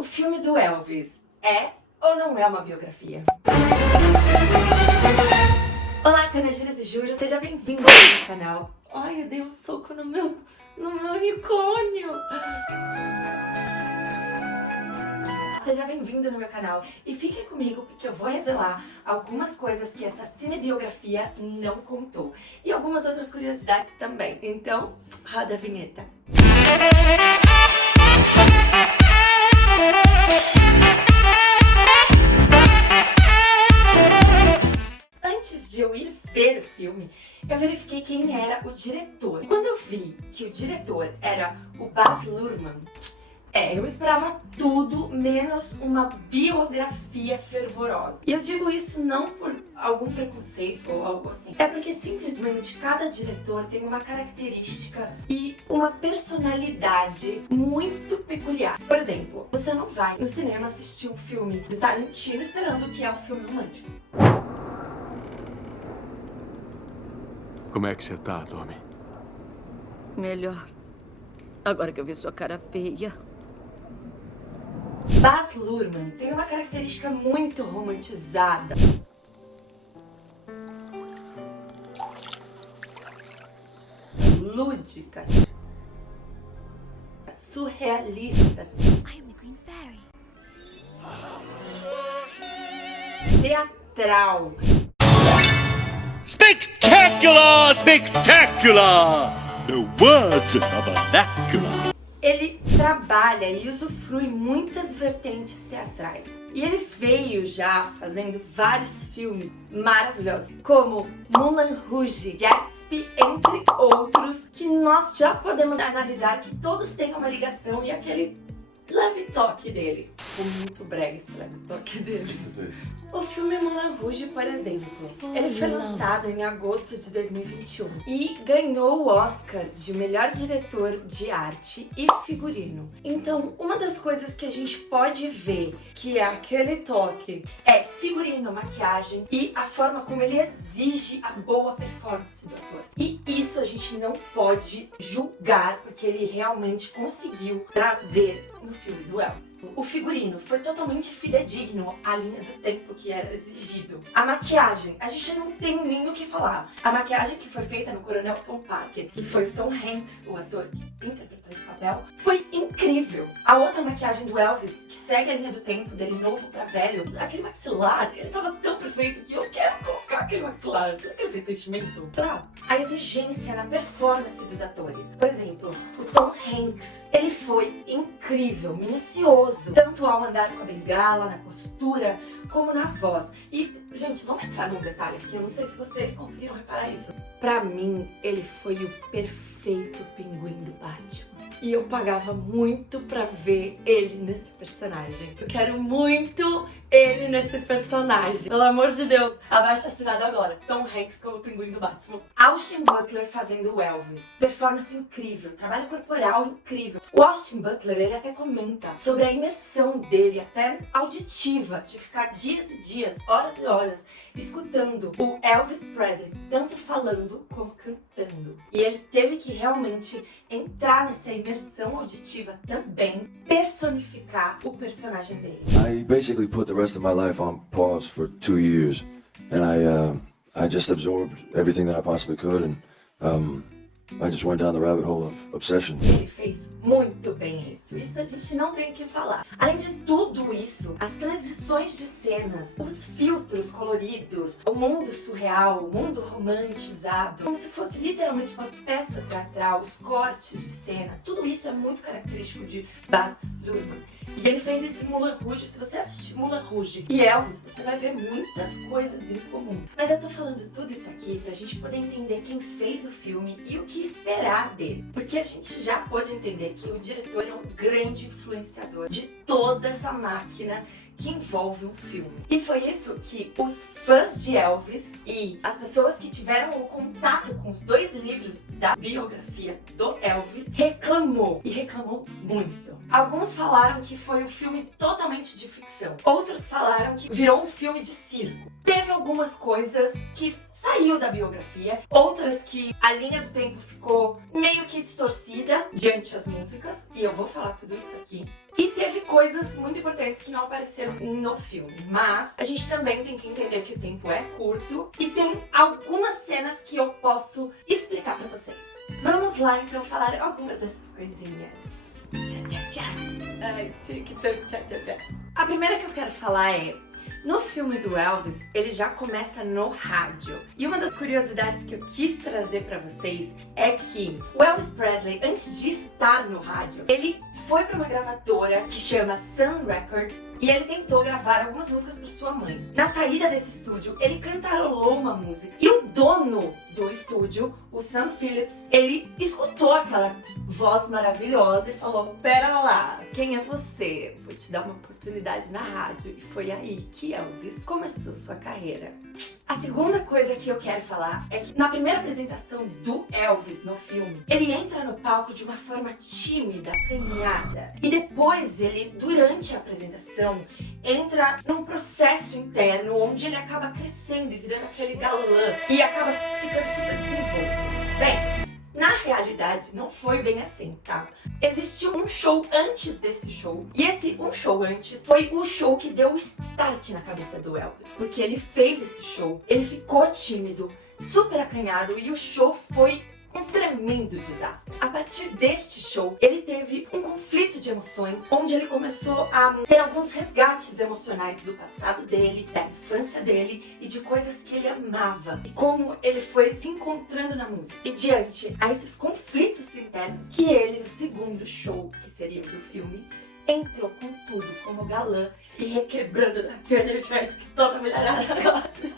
O filme do Elvis é ou não é uma biografia? Olá, Canageiras e Júlio, seja bem-vindo ao meu canal. Ai, eu dei um soco no meu unicórnio. Seja bem-vindo no meu canal e fique comigo porque eu vou revelar algumas coisas que essa cinebiografia não contou e algumas outras curiosidades também. Então, roda a vinheta. Antes de eu ir ver o filme, eu verifiquei quem era o diretor. Quando eu vi que o diretor era o Baz Luhrmann, eu esperava tudo menos uma biografia fervorosa. E eu digo isso não por algum preconceito ou algo assim. É porque simplesmente cada diretor tem uma característica e uma personalidade muito peculiar. Por exemplo, você não vai no cinema assistir um filme do Tarantino esperando que é um filme romântico. Como é que você tá, Tommy? Melhor. Agora que eu vi sua cara feia. Baz Luhrmann tem uma característica muito romantizada. Lúdica. Surrealista. I am the Green Fairy. Teatral. Spectacular! Spectacular! No words of the vernacular. Ele trabalha e usufrui muitas vertentes teatrais. E ele veio já fazendo vários filmes maravilhosos, como Moulin Rouge, Gatsby, entre outros, que nós já podemos analisar que todos têm uma ligação e aquele leve toque dele. Ficou muito brega esse leve toque dele. O filme Moulin Rouge, por exemplo, ele foi lançado em agosto de 2021 e ganhou o Oscar de melhor diretor de arte e figurino. Então, uma das coisas que a gente pode ver que é aquele toque é figurino, maquiagem e a forma como ele exige a boa performance do ator. E isso a gente não pode julgar porque ele realmente conseguiu trazer no filme do Elvis. O figurino foi totalmente fidedigno à linha do tempo que era exigido. A maquiagem, a gente não tem nem o que falar. A maquiagem que foi feita no Coronel Tom Parker, que foi o Tom Hanks, o ator que interpretou esse papel, foi incrível. A outra maquiagem do Elvis, que segue a linha do tempo dele novo pra velho, aquele maxilar, ele tava tão perfeito que eu quero colocar aquele maxilar. Será que ele fez preenchimento? Será? A exigência na performance dos atores. Por exemplo, o Tom Hanks, ele foi incrível, minucioso, tanto ao andar com a bengala, na postura, como na voz. E, gente, vamos entrar num detalhe aqui, eu não sei se vocês conseguiram reparar isso. Pra mim, ele foi o perfeito pinguim do Batman. E eu pagava muito pra ver ele nesse personagem. Eu quero muito ele nesse personagem. Pelo amor de Deus, abaixa assinado agora. Tom Hanks como o pinguim do Batman. Austin Butler fazendo o Elvis. Performance incrível, trabalho corporal incrível. O Austin Butler, ele até comenta sobre a imersão dele, até auditiva, de ficar dias e dias, horas e horas, escutando o Elvis Presley, tanto falando como cantando. E ele teve que realmente entrar nessa imersão auditiva também, personificar o personagem dele. I basically put the rest of my life on pause for 2 years, and I just absorbed everything that I possibly could, and I just went down the rabbit hole of obsession. Ele fez muito bem isso. Isso a gente não tem o que falar. Além de tudo isso, as transições de cenas, os filtros coloridos, o mundo surreal, o mundo romantizado, como se fosse literalmente uma peça teatral, os cortes de cena, tudo isso é muito característico de Baz Luhrmann. E ele fez isso em Moulin Rouge. Se você assistir Moulin Rouge e Elvis, você vai ver muitas coisas em comum. Mas eu tô falando tudo isso aqui pra gente poder entender quem fez o filme e o que esperar dele. Porque a gente já pôde entender que o diretor é um grande influenciador de toda essa máquina que envolve um filme. E foi isso que os fãs de Elvis e as pessoas que tiveram o contato com os 2 livros da biografia do Elvis reclamou. E reclamou muito. Alguns falaram que foi um filme totalmente de ficção. Outros falaram que virou um filme de circo. Teve algumas coisas que saiu da biografia, outras que a linha do tempo ficou meio que distorcida diante as músicas, e eu vou falar tudo isso aqui. E teve coisas muito importantes que não apareceram no filme. Mas a gente também tem que entender que o tempo é curto e tem algumas cenas que eu posso explicar pra vocês. Vamos lá então falar algumas dessas coisinhas. Tchá, tchá, tchá. Ai, TikTok, tchá, tchá, tchá. A primeira que eu quero falar é: no filme do Elvis, ele já começa no rádio. E uma das curiosidades que eu quis trazer pra vocês é que o Elvis Presley, antes de estar no rádio, ele foi pra uma gravadora que chama Sun Records e ele tentou gravar algumas músicas pra sua mãe. Na saída desse estúdio, ele cantarolou uma música e o dono do estúdio, o Sam Phillips, ele escutou aquela voz maravilhosa e falou: pera lá, quem é você? Vou te dar uma oportunidade na rádio. E foi aí que Elvis começou sua carreira. A segunda coisa que eu quero falar é que na primeira apresentação do Elvis no filme, ele entra no palco de uma forma tímida, acanhada. E depois ele, durante a apresentação, entra num processo interno onde ele acaba crescendo e virando aquele galã e acaba ficando super desenvolto. Bem, na realidade, não foi bem assim, tá? Existiu um show antes desse show. E esse um show antes foi o show que deu o start na cabeça do Elvis. Porque ele fez esse show, ele ficou tímido, super acanhado e o show foi um tremendo desastre. A partir deste show, ele teve um conflito de emoções, onde ele começou a ter alguns resgates emocionais do passado dele, da infância dele e de coisas que ele amava. E como ele foi se encontrando na música. E diante a esses conflitos internos, que ele, no segundo show, que seria o do filme, entrou com tudo como galã e requebrando daquele jeito que toda mulherada gosta.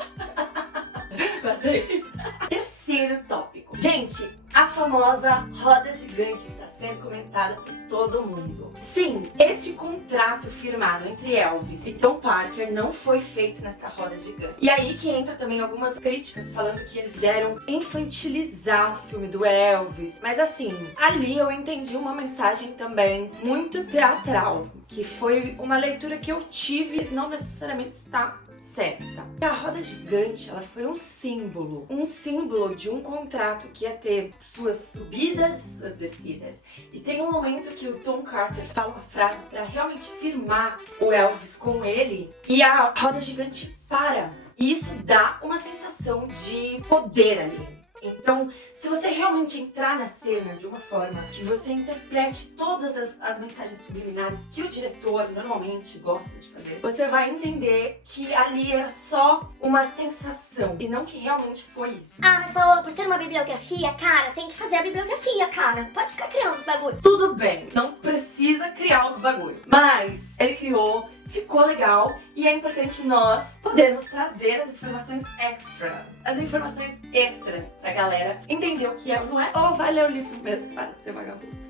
Terceiro tópico. Gente, a famosa roda gigante que está sendo comentada por todo mundo. Sim, este contrato firmado entre Elvis e Tom Parker não foi feito nesta roda gigante. E aí que entra também algumas críticas falando que eles quiseram infantilizar o filme do Elvis. Mas assim, ali eu entendi uma mensagem também muito teatral, que foi uma leitura que eu tive e não necessariamente está certa. A roda gigante, ela foi um símbolo de um contrato que ia ter suas subidas e suas descidas. E tem um momento que o Tom Carter fala uma frase para realmente firmar o Elvis com ele e a roda gigante para. E isso dá uma sensação de poder ali. Então, se você realmente entrar na cena de uma forma que você interprete todas as mensagens subliminares que o diretor normalmente gosta de fazer, você vai entender que ali era só uma sensação e não que realmente foi isso. Ah, mas falou, por ser uma bibliografia, cara, tem que fazer a bibliografia, cara. Não pode ficar criando os bagulho. Tudo bem, não precisa criar os bagulho, mas ele criou, ficou legal e é importante nós podermos trazer as informações extra, as informações extras pra galera entender o que é ou não é, ou vai ler o livro mesmo para de ser vagabundo.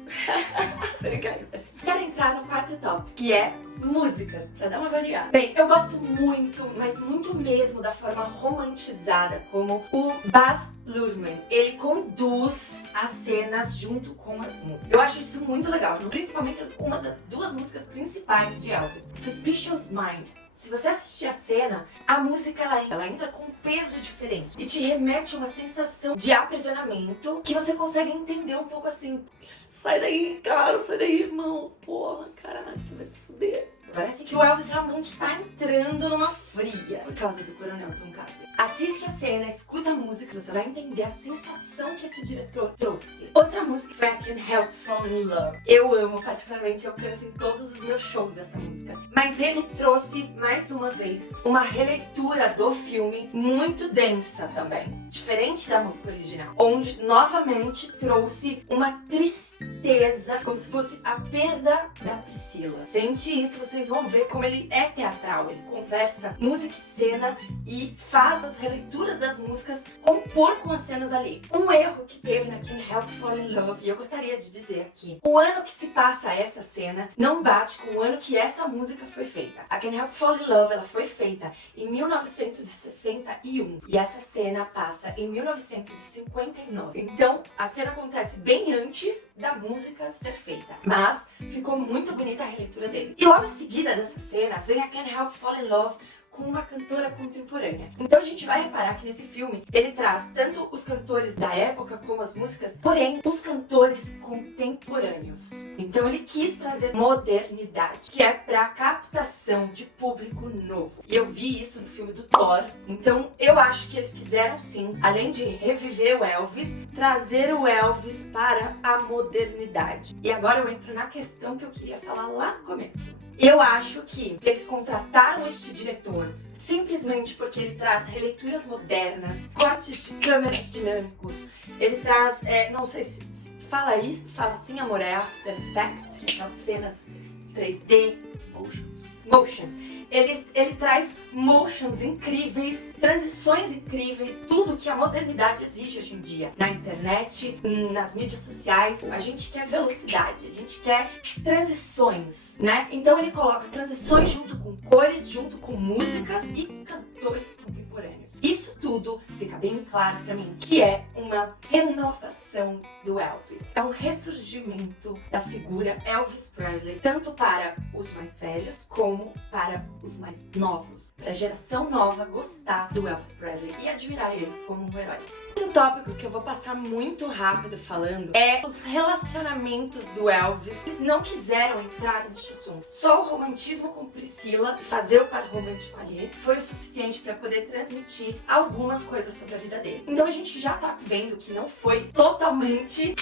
Brincadeira. Quero entrar no quarto tópico, que é músicas, pra dar uma variada. Bem, eu gosto muito, mas muito mesmo da forma romantizada como o Baz Luhrmann, ele conduz as cenas junto com as músicas. Eu acho isso muito legal, principalmente uma das duas músicas principais de Elvis, Suspicious Mind. Se você assistir a cena, a música ela entra com um peso diferente e te remete a uma sensação de aprisionamento que você consegue entender um pouco assim. Sai daí, cara, sai daí, irmão. Porra, caralho, você vai se fuder. Parece que o Elvis realmente tá entrando numa fria por causa do Coronel Tom Carter. Assiste a cena, escuta a música, você vai entender a sensação que esse diretor trouxe. Outra música foi I Can't Help Falling in Love. Eu amo, particularmente, eu canto em todos os meus shows essa música. Mas ele trouxe, mais uma vez, uma releitura do filme muito densa também. Diferente da música original, onde novamente trouxe uma tristeza, como se fosse a perda da Priscila. Sente isso, vocês vão ver como ele é teatral. Ele conversa música e cena e faz as releituras das músicas compor com as cenas ali. Um erro que teve na Can't Help Falling in Love, e eu gostaria de dizer aqui, o ano que se passa essa cena não bate com o ano que essa música foi feita. A Can't Help Falling in Love, ela foi feita em 1961 e essa cena passa em 1959. Então, a cena acontece bem antes da música ser feita, mas ficou muito bonita a releitura dele. E logo em seguida dessa cena vem a Can't Help Falling in Love com uma cantora contemporânea. Então a gente vai reparar que nesse filme ele traz tanto os cantores da época como as músicas, porém os cantores contemporâneos. Então ele quis trazer modernidade, que é para captação de público novo. E eu vi isso no filme do Thor. Então eu acho que eles quiseram sim, além de reviver o Elvis, trazer o Elvis para a modernidade. E agora eu entro na questão que eu queria falar lá no começo. Eu acho que eles contrataram este diretor simplesmente porque ele traz releituras modernas, cortes de câmeras dinâmicos, ele traz, não sei se fala isso, fala assim, amor, é After Effects, aquelas cenas 3D. Motions. Ele traz motions incríveis, transições incríveis, tudo que a modernidade exige hoje em dia. Na internet, nas mídias sociais, a gente quer velocidade, a gente quer transições, né? Então ele coloca transições junto com cores, junto com músicas e cantores contemporâneos. Isso tudo fica bem claro pra mim que é uma renovação do Elvis. É um ressurgimento da figura Elvis Presley, tanto para os mais velhos como para os mais novos. Para a geração nova gostar do Elvis Presley e admirar ele como um herói. Outro tópico que eu vou passar muito rápido falando é os relacionamentos do Elvis. Eles não quiseram entrar neste assunto. Só o romantismo com Priscila, fazer o par romântico ali, foi o suficiente para poder transmitir algumas coisas sobre a vida dele. Então a gente já tá vendo que não foi totalmente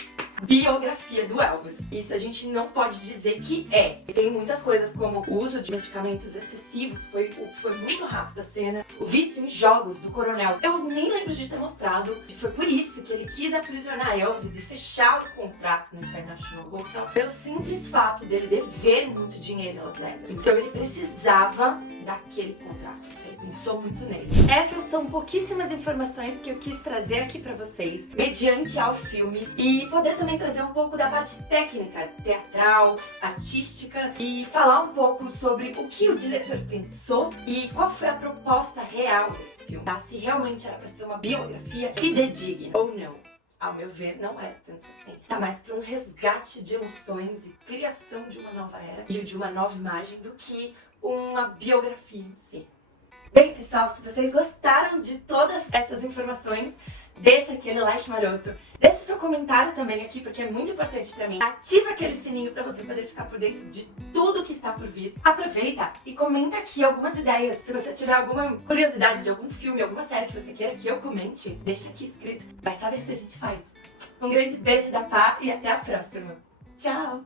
biografia do Elvis. Isso a gente não pode dizer que é. Tem muitas coisas como o uso de medicamentos excessivos, foi muito rápido a cena, o vício em jogos do coronel. Eu nem lembro de ter mostrado. Foi por isso que ele quis aprisionar Elvis e fechar o contrato no International Hotel, pelo simples fato dele dever muito dinheiro em Las Vegas. Então ele precisava daquele contrato. Ele pensou muito nele. Essas são pouquíssimas informações que eu quis trazer aqui pra vocês, mediante ao filme, e poder também trazer um pouco da parte técnica, teatral, artística, e falar um pouco sobre o que o diretor pensou e qual foi a proposta real desse filme, tá? Se realmente era pra ser uma biografia fidedigna ou não. Ao meu ver, não era tanto assim. Tá mais pra um resgate de emoções e criação de uma nova era e de uma nova imagem do que uma biografia em si. Bem, pessoal, se vocês gostaram de todas essas informações, deixa aquele like maroto. Deixa seu comentário também aqui, porque é muito importante pra mim. Ativa aquele sininho pra você poder ficar por dentro de tudo que está por vir. Aproveita e comenta aqui algumas ideias. Se você tiver alguma curiosidade de algum filme, alguma série que você queira que eu comente, deixa aqui escrito. Vai saber se a gente faz. Um grande beijo da Pá e até a próxima. Tchau!